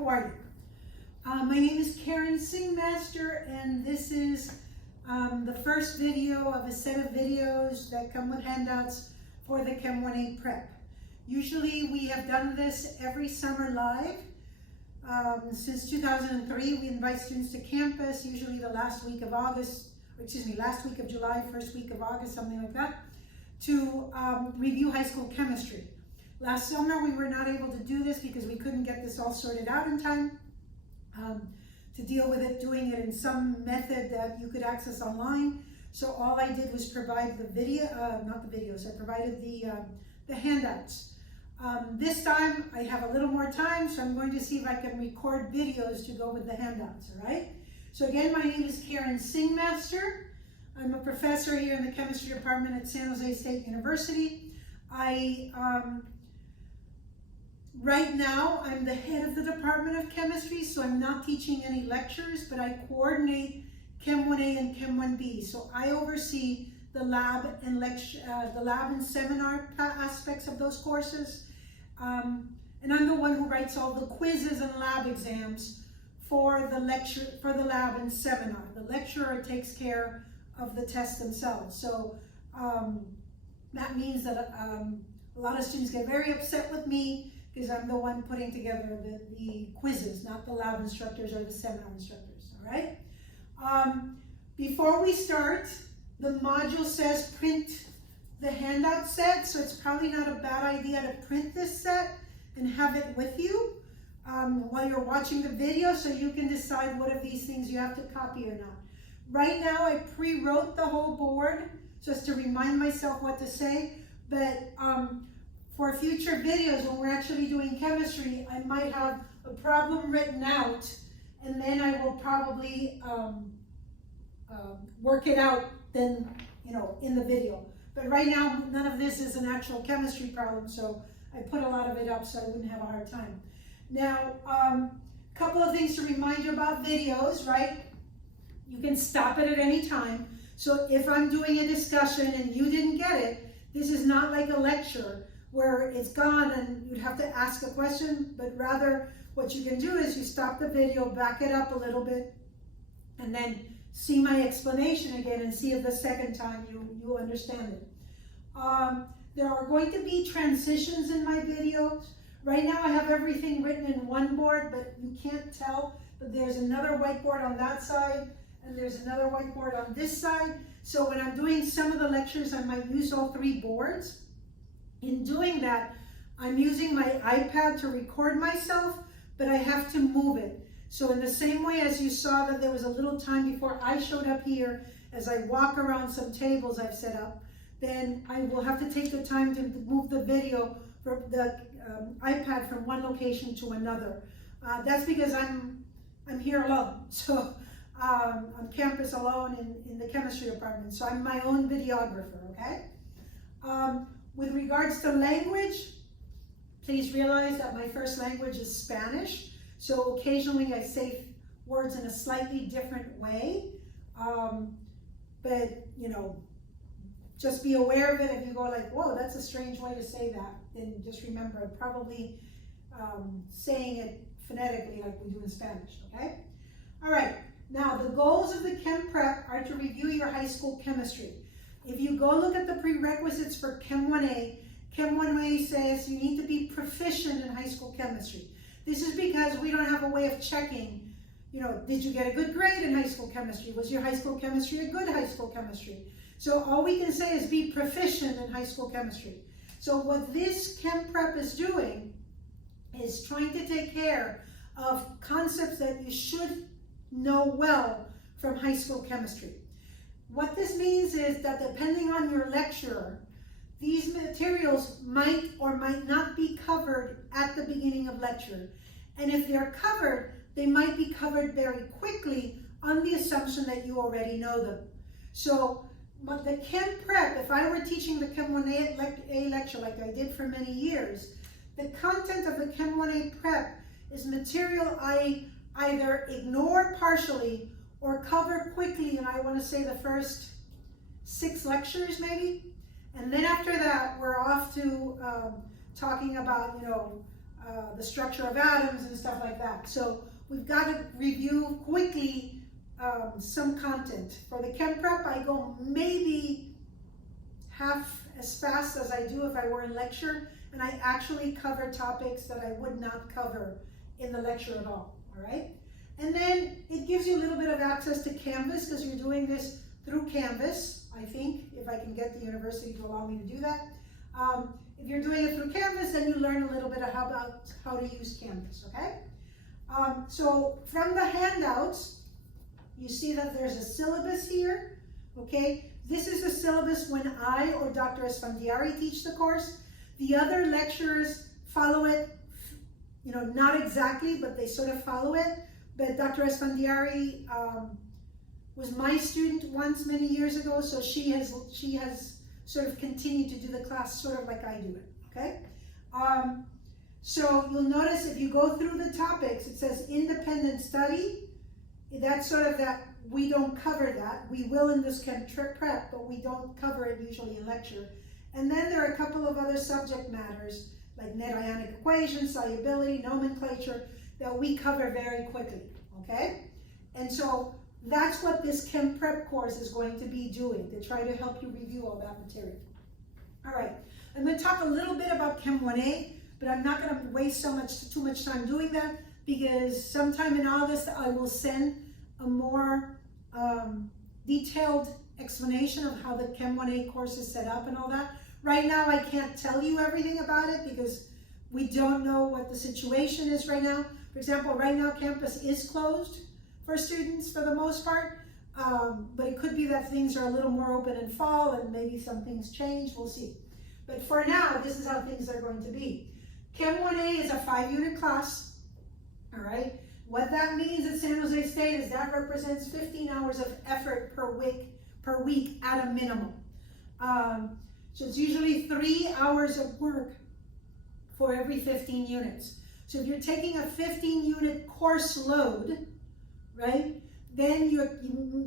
How are you? My name is Singmaster, and this is the first video of a set of videos that come with handouts for the Chem 1A prep. Usually we have done this every summer live. Since 2003, we invite students to campus, usually the last week of August, last week of July, first week of August, something like that, to review high school chemistry. Last summer, we were not able to do this because we couldn't get this all sorted out in time to deal with it, doing it in some method that you could access online. So all I did was provide the video, not the videos, I provided the handouts. This time I have a little more time, so I'm going to see if I can record videos to go with the handouts, all right? So again, my name is Singmaster. I'm a professor here in the chemistry department at San Jose State University. Right now, I'm the head of the Department of Chemistry, so I'm not teaching any lectures, but I coordinate Chem 1A and Chem 1B. So I oversee the lab and seminar aspects of those courses. And I'm the one who writes all the quizzes and lab exams for the lab and seminar. The lecturer takes care of the tests themselves. So that means that a lot of students get very upset with me because I'm the one putting together the quizzes, not the lab instructors or the seminar instructors, all right? Before we start, the module says print the handout set, so it's probably not a bad idea to print this set and have it with you while you're watching the video so you can decide what of these things you have to copy or not. Right now, I pre-wrote the whole board just to remind myself what to say, but for future videos, when we're actually doing chemistry, I might have a problem written out, and then I will probably work it out then, in the video. But right now, none of this is an actual chemistry problem, so I put a lot of it up so I wouldn't have a hard time. Now, a couple of things to remind you about videos, right? You can stop it at any time. So if I'm doing a discussion and you didn't get it, this is not like a lecture where it's gone and you'd have to ask a question, but rather what you can do is you stop the video, back it up a little bit, and then see my explanation again and see if the second time you understand it. There are going to be transitions in my videos. Right now I have everything written in one board, but you can't tell, but there's another whiteboard on that side, and there's another whiteboard on this side. So when I'm doing some of the lectures, I might use all three boards. In doing that, I'm using my iPad to record myself, but I have to move it. So in the same way as you saw that there was a little time before I showed up here, as I walk around some tables I've set up, then I will have to take the time to move the video from the iPad from one location to another. That's because I'm here alone. So on campus alone in the chemistry department. So I'm my own videographer, okay? With regards to language, please realize that my first language is Spanish. So occasionally I say words in a slightly different way. But, just be aware of it. If you go like, whoa, that's a strange way to say that, then just remember, I'm probably saying it phonetically like we do in Spanish, okay? All right, now the goals of the Chem Prep are to review your high school chemistry. If you go look at the prerequisites for Chem 1A, Chem 1A says you need to be proficient in high school chemistry. This is because we don't have a way of checking, did you get a good grade in high school chemistry? Was your high school chemistry a good high school chemistry? So all we can say is be proficient in high school chemistry. So what this Chem Prep is doing is trying to take care of concepts that you should know well from high school chemistry. What this means is that depending on your lecturer, these materials might or might not be covered at the beginning of lecture. And if they're covered, they might be covered very quickly on the assumption that you already know them. So but the Chem Prep, if I were teaching the Chem 1A lecture like I did for many years, the content of the Chem 1A Prep is material I either ignore partially or cover quickly, and I want to say the first 6 lectures maybe. And then after that, we're off to talking about, the structure of atoms and stuff like that. So we've got to review quickly some content. For the Chem Prep, I go maybe half as fast as I do if I were in lecture, and I actually cover topics that I would not cover in the lecture at all right? And then it gives you a little bit of access to Canvas because you're doing this through Canvas, I think, if I can get the university to allow me to do that. If you're doing it through Canvas, then you learn a little bit about how to use Canvas, okay? So from the handouts, you see that there's a syllabus here, okay? This is the syllabus when I or Dr. Esfandiari teach the course. The other lecturers follow it, you know, not exactly, but they sort of follow it. But Dr. Esfandiari was my student once many years ago, so she has sort of continued to do the class sort of like I do it, okay? So you'll notice if you go through the topics, it says independent study. That's sort of that, we don't cover that. We will in this Chem Prep, but we don't cover it usually in lecture. And then there are a couple of other subject matters, like net ionic equations, solubility, nomenclature, that we cover very quickly, okay? And so that's what this Chem Prep course is going to be doing, to try to help you review all that material. All right, I'm going to talk a little bit about Chem 1A, but I'm not going to waste too much time doing that, because sometime in August I will send a more detailed explanation of how the Chem 1A course is set up and all that. Right now I can't tell you everything about it because we don't know what the situation is right now. For example, right now campus is closed for students for the most part, but it could be that things are a little more open in fall and maybe some things change, we'll see. But for now, this is how things are going to be. Chem 1A is a 5-unit class, all right? What that means at San Jose State is that represents 15 hours of effort per week at a minimum. So it's usually 3 hours of work for every 15 units. So if you're taking a 15-unit course load, right, then you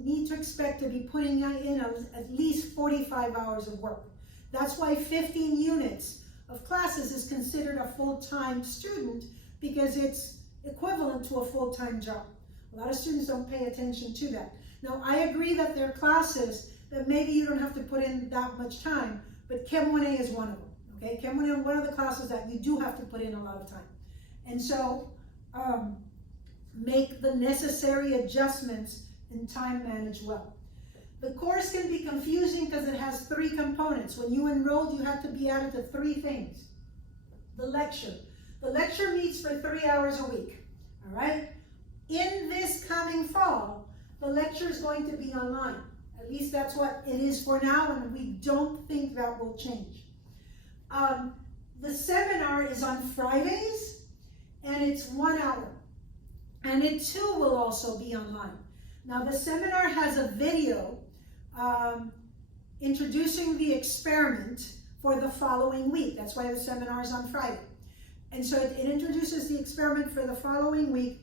need to expect to be putting in at least 45 hours of work. That's why 15 units of classes is considered a full-time student, because it's equivalent to a full-time job. A lot of students don't pay attention to that. Now, I agree that there are classes that maybe you don't have to put in that much time, but Chem 1A is one of them, okay? Chem 1A is one of the classes that you do have to put in a lot of time. And so, make the necessary adjustments and time manage well. The course can be confusing because it has 3 components. When you enrolled, you had to be added to 3 things. The lecture. The lecture meets for 3 hours a week, all right? In this coming fall, the lecture is going to be online. At least that's what it is for now, and we don't think that will change. The seminar is on Fridays, and it's 1 hour. And it too will also be online. Now the seminar has a video introducing the experiment for the following week. That's why the seminar is on Friday. And so it introduces the experiment for the following week,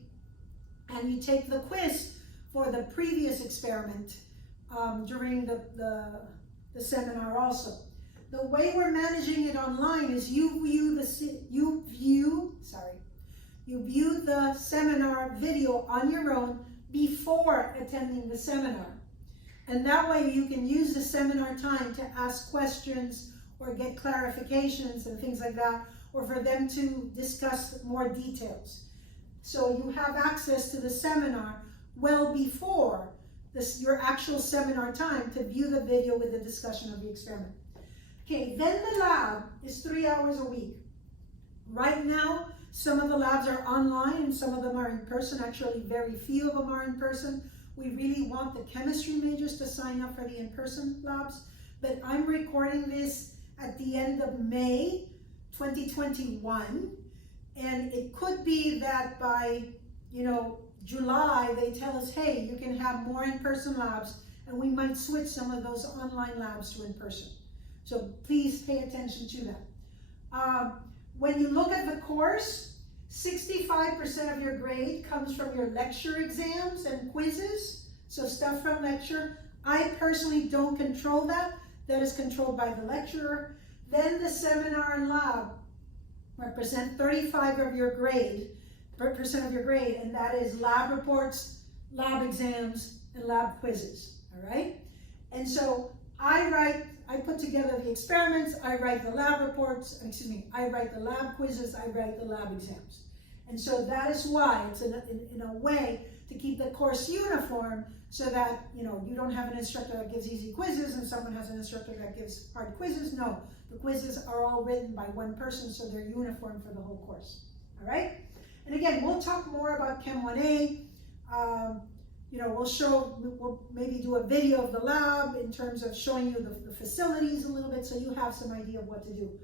and you take the quiz for the previous experiment during the seminar also. The way we're managing it online is you view the seminar video on your own before attending the seminar. And that way you can use the seminar time to ask questions or get clarifications and things like that, or for them to discuss more details. So you have access to the seminar well before your actual seminar time to view the video with the discussion of the experiment. Okay, then the lab is 3 hours a week. Right now, some of the labs are online and some of them are in person. Actually, very few of them are in person. We really want the chemistry majors to sign up for the in-person labs, but I'm recording this at the end of May 2021, and it could be that by, July, they tell us, hey, you can have more in-person labs, and we might switch some of those online labs to in-person. So please pay attention to that. When you look at the course, 65% of your grade comes from your lecture exams and quizzes, so stuff from lecture. I personally don't control that. That is controlled by the lecturer. Then the seminar and lab represent 35 of your grade, percent of your grade, and that is lab reports, lab exams, and lab quizzes, all right? And so I put together the experiments, I write the lab reports, I write the lab quizzes, I write the lab exams. And so that is why it's in a way to keep the course uniform, so that you don't have an instructor that gives easy quizzes and someone has an instructor that gives hard quizzes. No, the quizzes are all written by one person, so they're uniform for the whole course. All right? And again, we'll talk more about Chem 1A. We'll maybe do a video of the lab in terms of showing you the facilities a little bit, so you have some idea of what to do.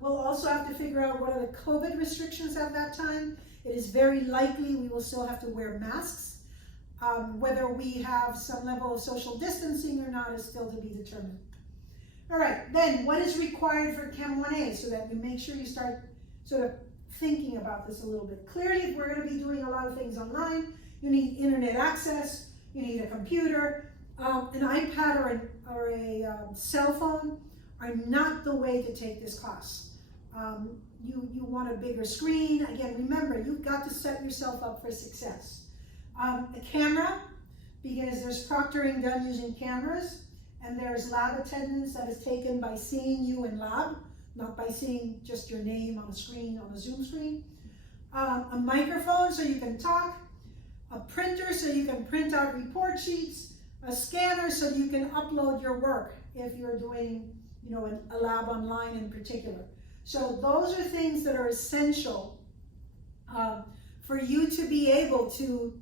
We'll also have to figure out what are the COVID restrictions at that time. It is very likely we will still have to wear masks. Whether we have some level of social distancing or not is still to be determined. All right, then what is required for Chem 1A, so that you make sure you start sort of thinking about this a little bit. Clearly, if we're going to be doing a lot of things online, you need internet access, you need a computer, an iPad or a cell phone are not the way to take this class. You want a bigger screen. Again, remember, you've got to set yourself up for success. A camera, because there's proctoring done using cameras, and there's lab attendance that is taken by seeing you in lab, not by seeing just your name on a screen, on a Zoom screen. A microphone so you can talk, a printer so you can print out report sheets, a scanner so you can upload your work if you're doing a lab online in particular. So those are things that are essential for you to be able to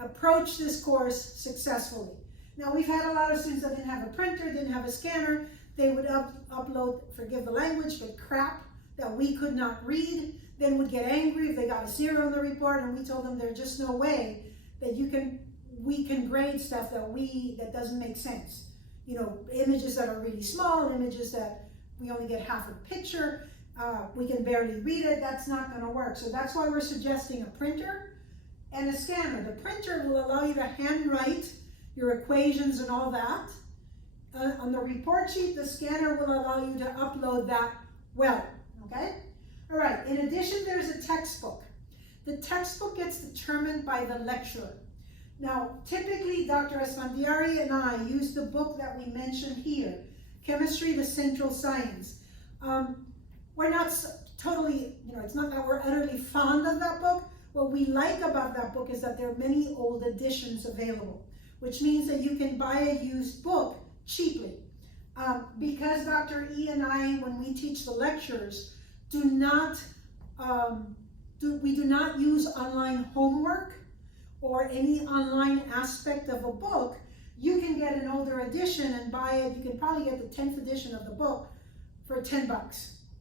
approach this course successfully. Now, we've had a lot of students that didn't have a printer, didn't have a scanner. They would upload, forgive the language, but crap that we could not read, then would get angry if they got a 0 in the report, and we told them there's just no way that we can grade stuff that doesn't make sense. Images that are really small, images that we only get half a picture, we can barely read it, that's not gonna work. So that's why we're suggesting a printer and a scanner. The printer will allow you to handwrite your equations and all that. On the report sheet, the scanner will allow you to upload that well, okay? All right, in addition, there's a textbook. The textbook gets determined by the lecturer. Now, typically, Dr. Esfandiari and I use the book that we mentioned here, Chemistry, the Central Science. We're not totally, it's not that we're utterly fond of that book. What we like about that book is that there are many old editions available, which means that you can buy a used book cheaply. Because Dr. E and I, when we teach the lectures, we do not use online homework or any online aspect of a book. You can get an older edition and buy it. You can probably get the 10th edition of the book for $10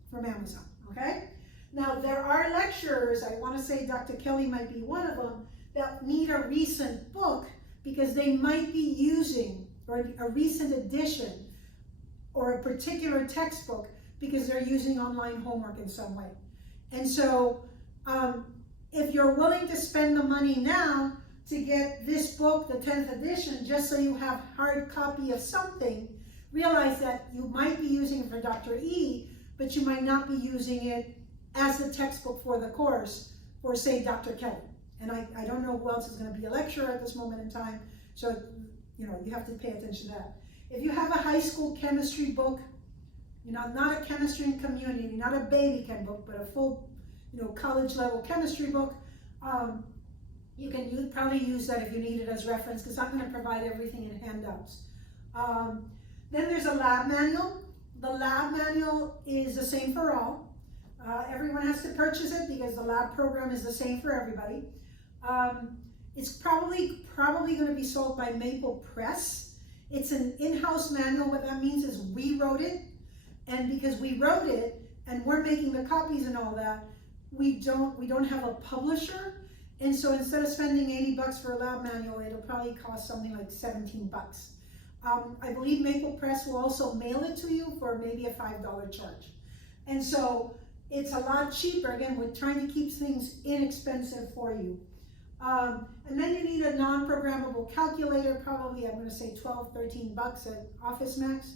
from Amazon, okay? Now, there are lecturers, I want to say Dr. Kelly might be one of them, that need a recent book because they might be using, or a recent edition, or a particular textbook because they're using online homework in some way. And so, if you're willing to spend the money now to get this book, the 10th edition, just so you have hard copy of something, realize that you might be using it for Dr. E, but you might not be using it as the textbook for the course for, say, Dr. Kelly. And I don't know who else is going to be a lecturer at this moment in time, so you have to pay attention to that. If you have a high school chemistry book, not a chemistry in community, not a baby chem book, but a full college level chemistry book, you'd probably use that if you need it as reference, because I'm going to provide everything in handouts. Then there's a lab manual. The lab manual is the same for all. Everyone has to purchase it because the lab program is the same for everybody. It's probably going to be sold by Maple Press. It's an in-house manual. What that means is we wrote it, and because we wrote it and we're making the copies and all that, we don't have a publisher, and so instead of spending $80 for a lab manual, it'll probably cost something like $17. I believe Maple Press will also mail it to you for maybe a $5 charge, and so it's a lot cheaper. Again, we're trying to keep things inexpensive for you. And then you need a non-programmable calculator, probably I'm going to say $12, $13 at Office Max,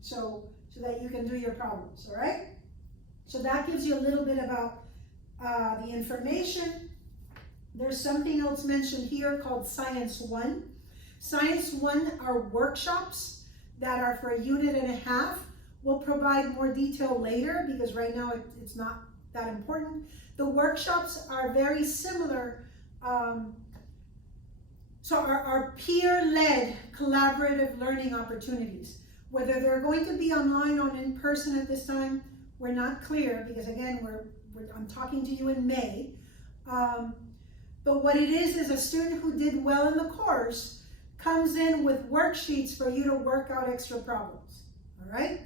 so that you can do your problems, all right? So that gives you a little bit about the information. There's something else mentioned here called Science 1. Science 1 are workshops that are for a unit and a half. We'll provide more detail later because right now it's not that important. The workshops are very similar. So are peer-led collaborative learning opportunities. Whether they're going to be online or in person at this time, we're not clear because again, I'm talking to you in May. But what it is a student who did well in the course comes in with worksheets for you to work out extra problems, all right?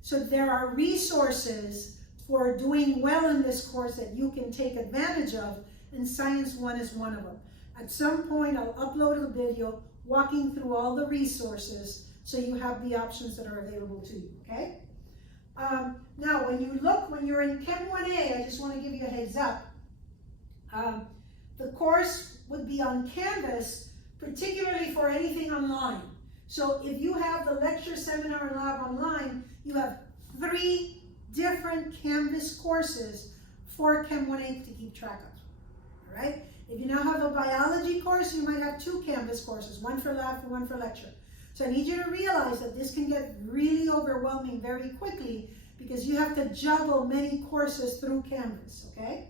So there are resources for doing well in this course that you can take advantage of, and Science 1 is one of them. At some point, I'll upload a video walking through all the resources so you have the options that are available to you, okay? Now, when you're in Chem 1A, I just want to give you a heads up. The course would be on Canvas, particularly for anything online. So if you have the lecture, seminar, and lab online, you have 3 different Canvas courses for Chem 1A to keep track of, all right? If you now have a biology course, you might have 2 Canvas courses, one for lab and one for lecture. So I need you to realize that this can get really overwhelming very quickly because you have to juggle many courses through Canvas, okay?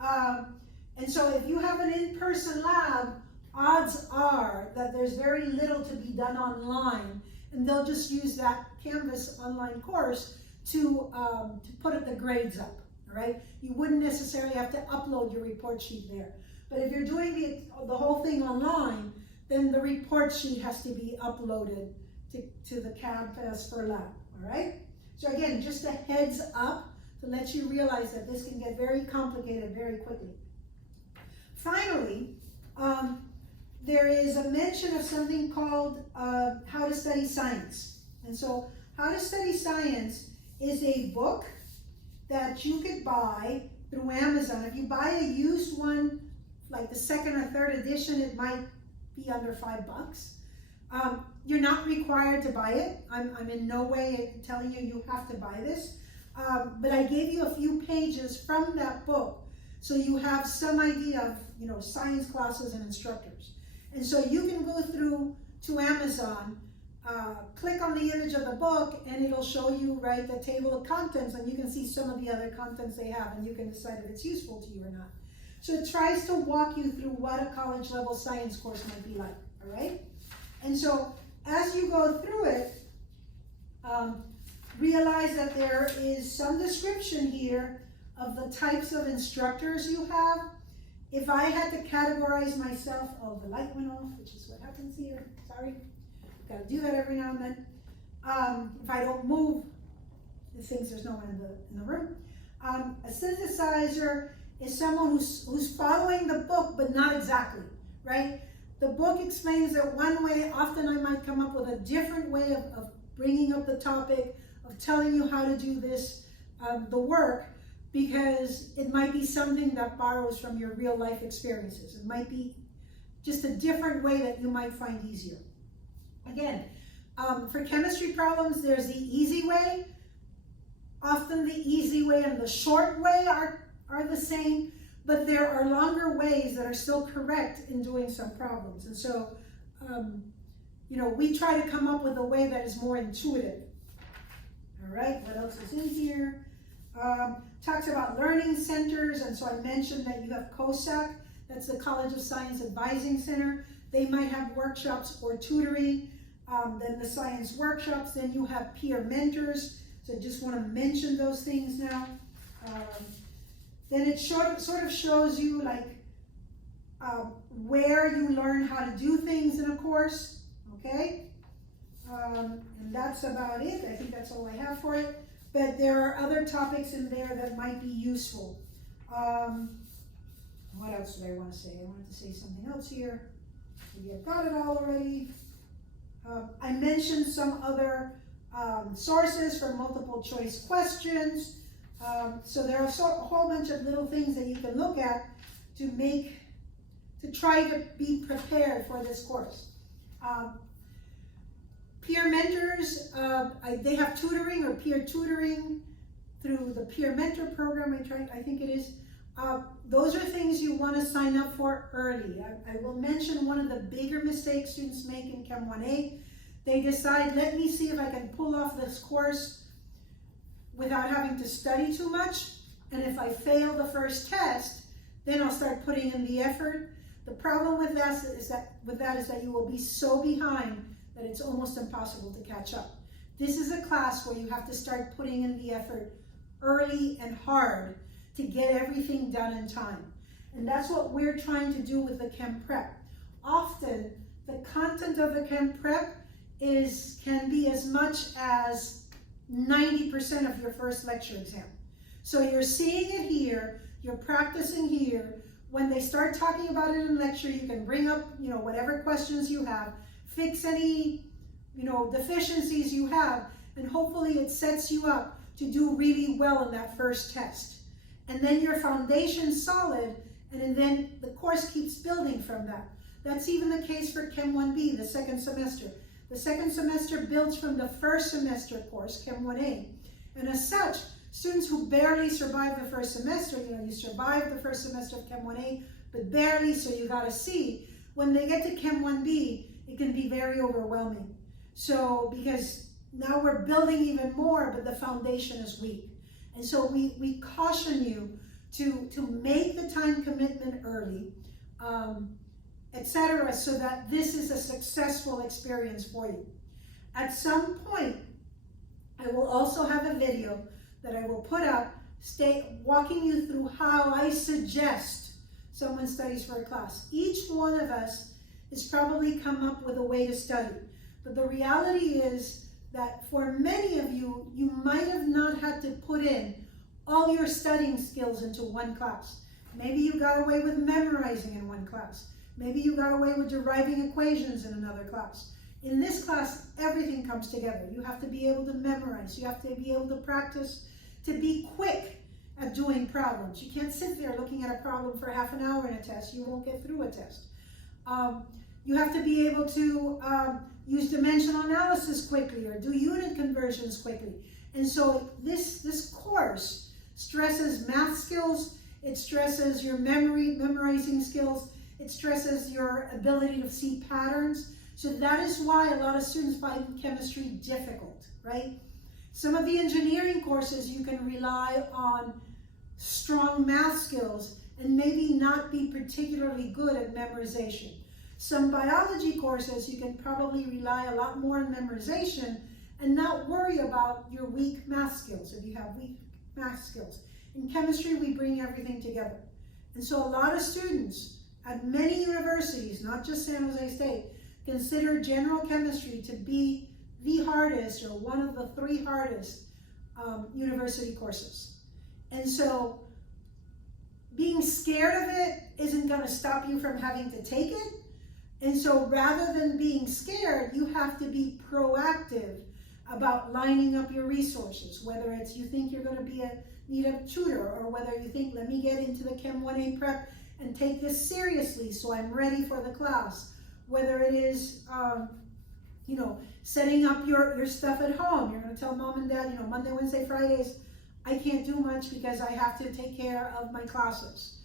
And so if you have an in-person lab, odds are that there's very little to be done online, and they'll just use that Canvas online course to put the grades up, all right? You wouldn't necessarily have to upload your report sheet there. But if you're doing the whole thing online, then the report sheet has to be uploaded to the Canvas for lab, all right? So again, just a heads up to let you realize that this can get very complicated very quickly. Finally, there is a mention of something called How to Study Science. And so How to Study Science is a book that you could buy through Amazon. If you buy a used one, like the 2nd or 3rd edition, it might be under $5. You're not required to buy it. I'm in no way telling you have to buy this. But I gave you a few pages from that book so you have some idea of science classes and instructors. And so you can go through to Amazon, click on the image of the book, and it'll show you, right, the table of contents, and you can see some of the other contents they have, and you can decide if it's useful to you or not. So it tries to walk you through what a college level science course might be like, all right? And so as you go through it, realize that there is some description here of the types of instructors you have. If I had to categorize myself, the light went off, which is what happens here, sorry. Gotta do that every now and then. If I don't move, it thinks there's no one in the room. A synthesizer is someone who's following the book, but not exactly, right? The book explains it one way. Often I might come up with a different way of bringing up the topic, of telling you how to do this, the work, because it might be something that borrows from your real life experiences. It might be just a different way that you might find easier. Again, for chemistry problems, there's the easy way. Often the easy way and the short way are the same, but there are longer ways that are still correct in doing some problems. And so, we try to come up with a way that is more intuitive. All right, what else is in here? Talks about learning centers, and so I mentioned that you have COSAC, that's the College of Science Advising Center. They might have workshops or tutoring, then the science workshops, then you have peer mentors, so I just want to mention those things now. Then it sort of shows you where you learn how to do things in a course, okay? And that's about it. I think that's all I have for it. But there are other topics in there that might be useful. What else did I want to say? I wanted to say something else here. Maybe I've got it all already. I mentioned some other sources for multiple choice questions. So there are a whole bunch of little things that you can look at to try to be prepared for this course. Peer mentors, they have tutoring or peer tutoring through the peer mentor program, I think it is. Those are things you want to sign up for early. I will mention one of the bigger mistakes students make in Chem 1A. They decide, let me see if I can pull off this course without having to study too much. And if I fail the first test, then I'll start putting in the effort. The problem with that is that you will be so behind that it's almost impossible to catch up. This is a class where you have to start putting in the effort early and hard to get everything done in time. And that's what we're trying to do with the Chem Prep. Often, the content of the Chem Prep can be as much as 90% of your first lecture exam. So you're seeing it here, you're practicing here. When they start talking about it in lecture, you can bring up, whatever questions you have, fix any, deficiencies you have, and hopefully it sets you up to do really well in that first test. And then your foundation's solid, and then the course keeps building from that. That's even the case for Chem 1B, the second semester. The second semester builds from the first semester course, Chem 1A. And as such, students who barely survive the first semester, you survive the first semester of Chem 1A, but barely, so you got a C. When they get to Chem 1B, it can be very overwhelming. So, because now we're building even more, but the foundation is weak. And so we caution you to make the time commitment early, etc., so that this is a successful experience for you. At some point, I will also have a video that I will put up walking you through how I suggest someone studies for a class. Each one of us has probably come up with a way to study, but the reality is that for many of you, you might have not had to put in all your studying skills into one class. Maybe you got away with memorizing in one class. Maybe you got away with deriving equations in another class. In this class, everything comes together. You have to be able to memorize. You have to be able to practice, to be quick at doing problems. You can't sit there looking at a problem for half an hour in a test. You won't get through a test. You have to be able to use dimensional analysis quickly or do unit conversions quickly. And so this course stresses math skills, it stresses your memorizing skills, it stresses your ability to see patterns. So that is why a lot of students find chemistry difficult, right? Some of the engineering courses you can rely on strong math skills and maybe not be particularly good at memorization. Some biology courses, you can probably rely a lot more on memorization and not worry about your weak math skills, if you have weak math skills. In chemistry, we bring everything together. And so a lot of students at many universities, not just San Jose State, consider general chemistry to be the hardest or one of the 3 hardest university courses. And so being scared of it isn't going to stop you from having to take it. And so rather than being scared, you have to be proactive about lining up your resources, whether it's you think you're going to need a tutor, or whether you think, let me get into the Chem 1A prep and take this seriously so I'm ready for the class. Whether it is, setting up your stuff at home. You're going to tell mom and dad, Monday, Wednesday, Fridays, I can't do much because I have to take care of my classes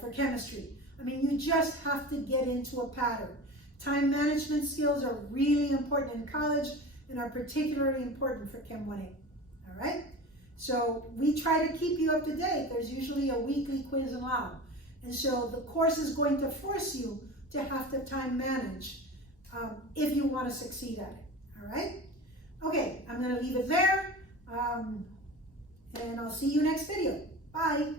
for chemistry. I mean, you just have to get into a pattern. Time management skills are really important in college and are particularly important for Chem 1A, all right? So we try to keep you up to date. There's usually a weekly quiz and lab. And so the course is going to force you to have to time manage if you want to succeed at it, all right? Okay, I'm going to leave it there, and I'll see you next video. Bye.